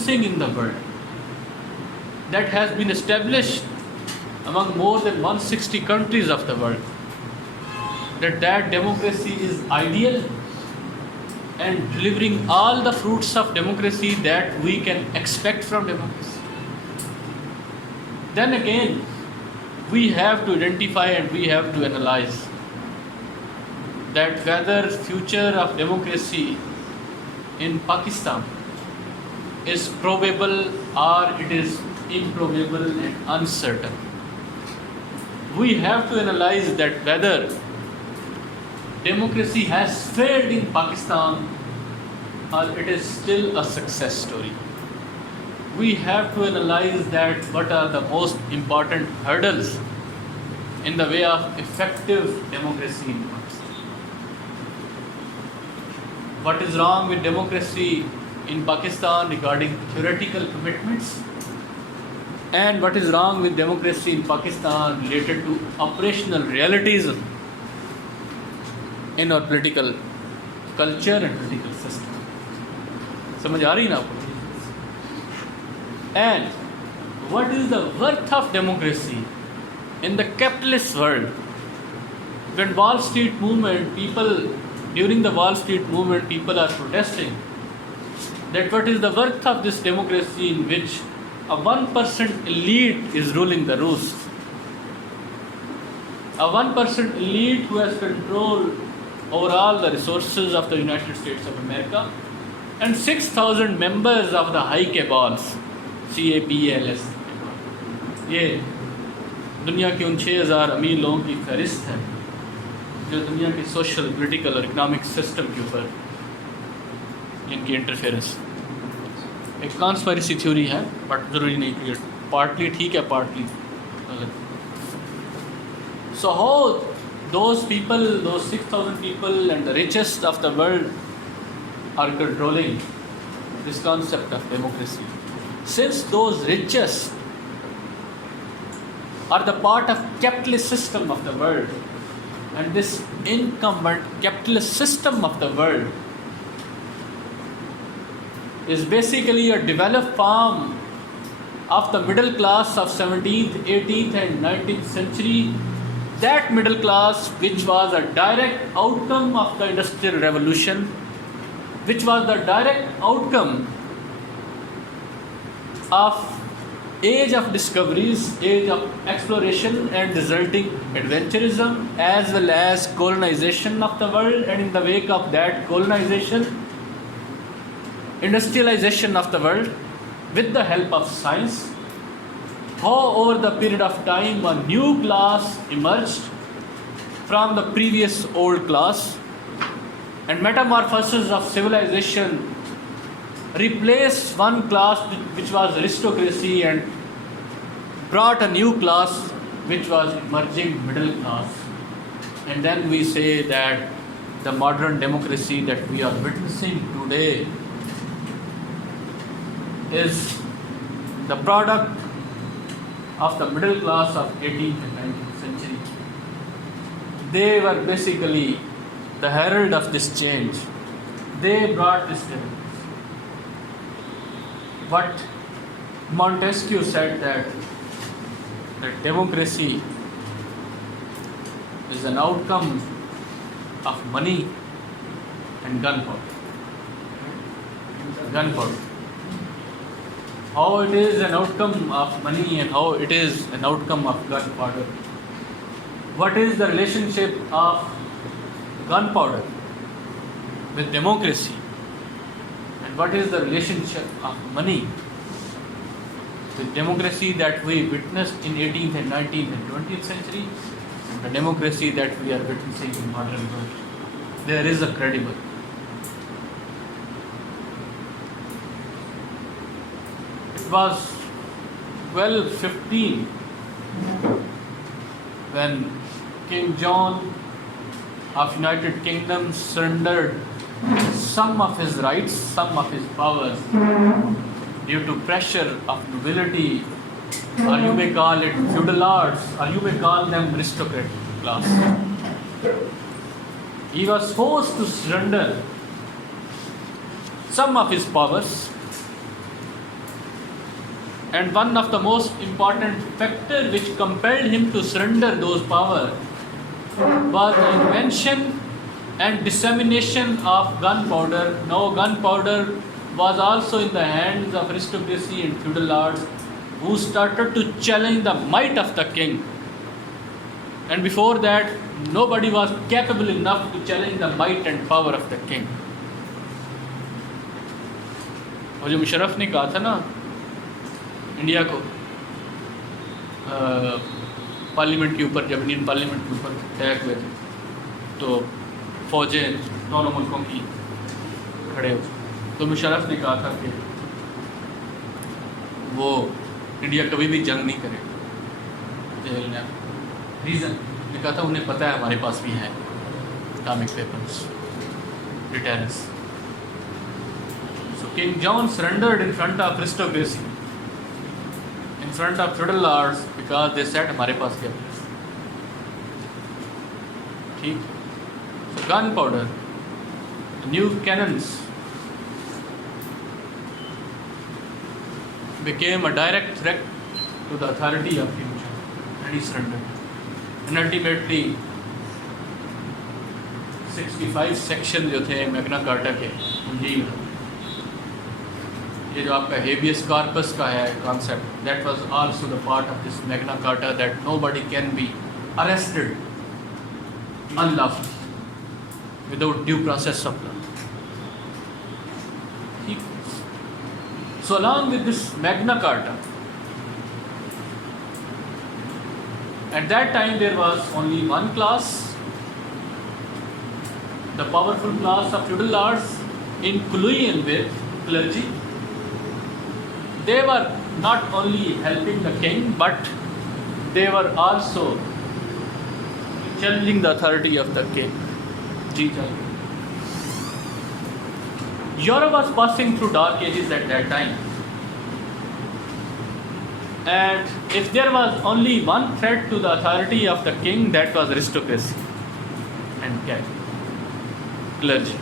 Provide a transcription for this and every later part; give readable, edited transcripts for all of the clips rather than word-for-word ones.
witnessing in the world, that has been established among more than 160 countries of the world, that democracy is ideal and delivering all the fruits of democracy that we can expect from democracy. Then again, we have to identify and we have to analyze that whether future of democracy in Pakistan is probable or it is improbable and uncertain. We have to analyze that whether democracy has failed in Pakistan or it is still a success story. We have to analyze that what are the most important hurdles in the way of effective democracy in Pakistan. What is wrong with democracy in Pakistan regarding theoretical commitments, and what is wrong with democracy in Pakistan related to operational realities in our political culture and political system. समझ आ रही ना आपको? And what is the worth of democracy in the capitalist world? When Wall Street movement, during the Wall Street movement, people are protesting that what is the worth of this democracy in which a 1% elite is ruling the roost. A 1% elite who has control over all the resources of the United States of America, and 6,000 members of the high cabals, CAPLS. ये दुनिया के उन 6,000 अमीर लोगों की फहरिस्त है जो दुनिया के सोशल, पॉलिटिकल और इकोनॉमिक सिस्टम के ऊपर इनकी इंटरफेरेंस एक कॉन्स्पिरेसी थ्योरी है, बट ज़रूरी नहीं कि पार्टली ठीक है, पार्टली गलत. So how those people, those 6,000 people and the richest of the world are controlling this concept of democracy? Since those richest are the part of capitalist system of the world, and this incumbent capitalist system of the world is basically a developed form of the middle class of 17th, 18th and 19th century. That middle class which was a direct outcome of the Industrial Revolution, which was the direct outcome of age of discoveries, age of exploration and resulting adventurism, as well as colonization of the world, and in the wake of that colonization, industrialization of the world with the help of science. How over the period of time a new class emerged from the previous old class, and metamorphosis of civilization replaced one class which was aristocracy and brought a new class which was emerging middle class. And then we say that the modern democracy that we are witnessing today is the product of the middle class of 18th and 19th century. They were basically the herald of this change. They brought this democracy. What Montesquieu said that democracy is an outcome of money and gunpowder. How it is an outcome of money and how it is an outcome of gunpowder. What is the relationship of gunpowder with democracy? And what is the relationship of money with democracy that we witnessed in 18th and 19th and 20th century, and the democracy that we are witnessing in modern world? There is a credible. It was 1215 when King John of United Kingdom surrendered some of his rights, some of his powers due to pressure of nobility, or you may call it feudal lords, or you may call them aristocrat class. He was forced to surrender some of his powers And one of the most important factor which compelled him to surrender those power was the invention and dissemination of gunpowder. Now gunpowder was also in the hands of aristocracy and feudal lords, who started to challenge the might of the king. And before that, nobody was capable enough to challenge the might and power of the king. और जो मुशर्रफ ने कहा था ना India को parliament के ऊपर, जब इंडियन पार्लियामेंट के ऊपर अटैक हुए थे तो फ़ौजें दोनों मुल्कों की खड़े हो, तो मुशर्रफ ने कहा था कि वो इंडिया कभी भी जंग नहीं करेगा। रीज़न ने कहा था उन्हें पता है हमारे पास भी हैं atomic weapons, deterrence. So King John surrendered in front of aristocracy, in front of feudal lords, because they said हमारे पास क्या है। ठीक। So gunpowder, new cannons became a direct threat to the authority of King John, and he surrendered. And ultimately 65 section जो थे Magna carta के, जी ये जो आपका हेबियस कॉर्पस का है concept, that was also the part of this Magna carta, that nobody can be arrested unlawfully without due process of law. So along with this Magna Carta, at that time there was only one class, the powerful class of feudal lords in collusion with clergy. They were not only helping the king, but they were also challenging the authority of the king. Europe was passing through dark ages at that time, and if there was only one threat to the authority of the king, that was aristocracy and clergy.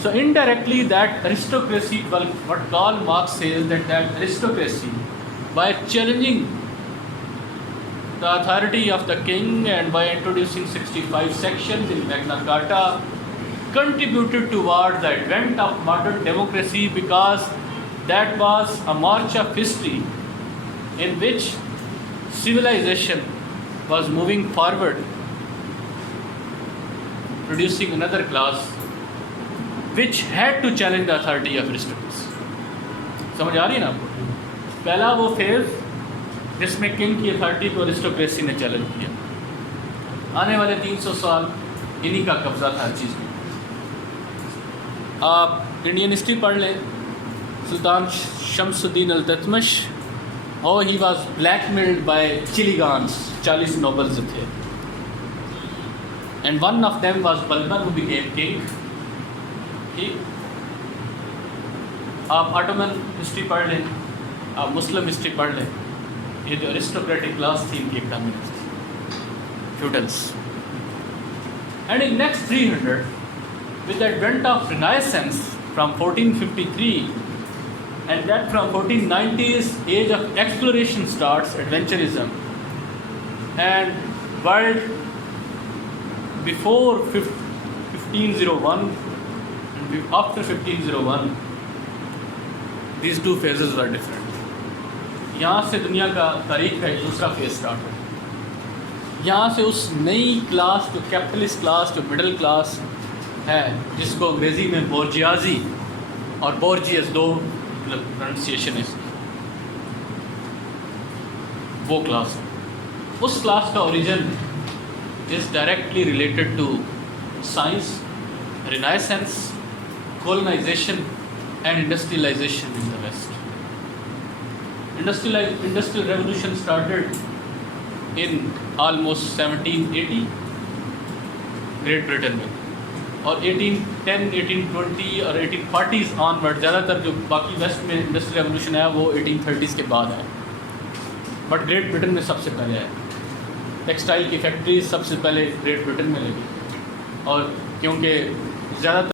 So indirectly that aristocracy, well, what Karl Marx says, that aristocracy, by challenging the authority of the king and by introducing 65 sections in Magna Carta, contributed towards the advent of modern democracy, because that was a march of history in which civilization was moving forward, producing another class which had to challenge the authority of aristocracy. समझ आ रही है ना आपको? पहला वो phase जिसमें king की authority को अरिस्टोक्रेसी ने चैलेंज किया। आने वाले 300 साल इन्हीं का कब्जा था हर चीज़ में। आप इंडियन हिस्ट्री पढ़ लें, Sultan Shamsuddin Iltutmish, how he was blackmailed by Chahalganis, 40 nobles थे, and one of them was Balban who became king. ठीक, आप ऑटोमन हिस्ट्री पढ़ लें, आप मुस्लिम हिस्ट्री पढ़ लें, ये जो अरिस्टोक्रेटिक क्लास थी इनकी dominance, feudals. And in next 300, with the advent of Renaissance from 1453, and that from 1490s age of exploration starts, adventurism, and world before 1501 and after 1501, these two phases were different. यहाँ से दुनिया का तारीख का एक दूसरा फेज स्टार्ट हो। यहाँ से उस नई क्लास, जो कैपिटलिस्ट क्लास, जो मिडिल क्लास है, जिसको अंग्रेज़ी में बोर्जियाजी और बोर्जियस, दो प्रोनाउंसिएशन है, वो क्लास है। उस क्लास का origin is directly related to science, renaissance, colonization and industrialization in the West. Industrial revolution started in almost 1780 great Britain में, और 1810, 1820 और 1840s ऑनवर्ड ज़्यादातर जो बाकी वेस्ट में इंडस्ट्रियल रेवोल्यूशन है वो 1830s के बाद है, बट ग्रेट ब्रिटेन में सबसे पहले है। टेक्सटाइल की फैक्ट्रीज सबसे पहले ग्रेट ब्रिटेन में लगी, और क्योंकि ज़्यादातर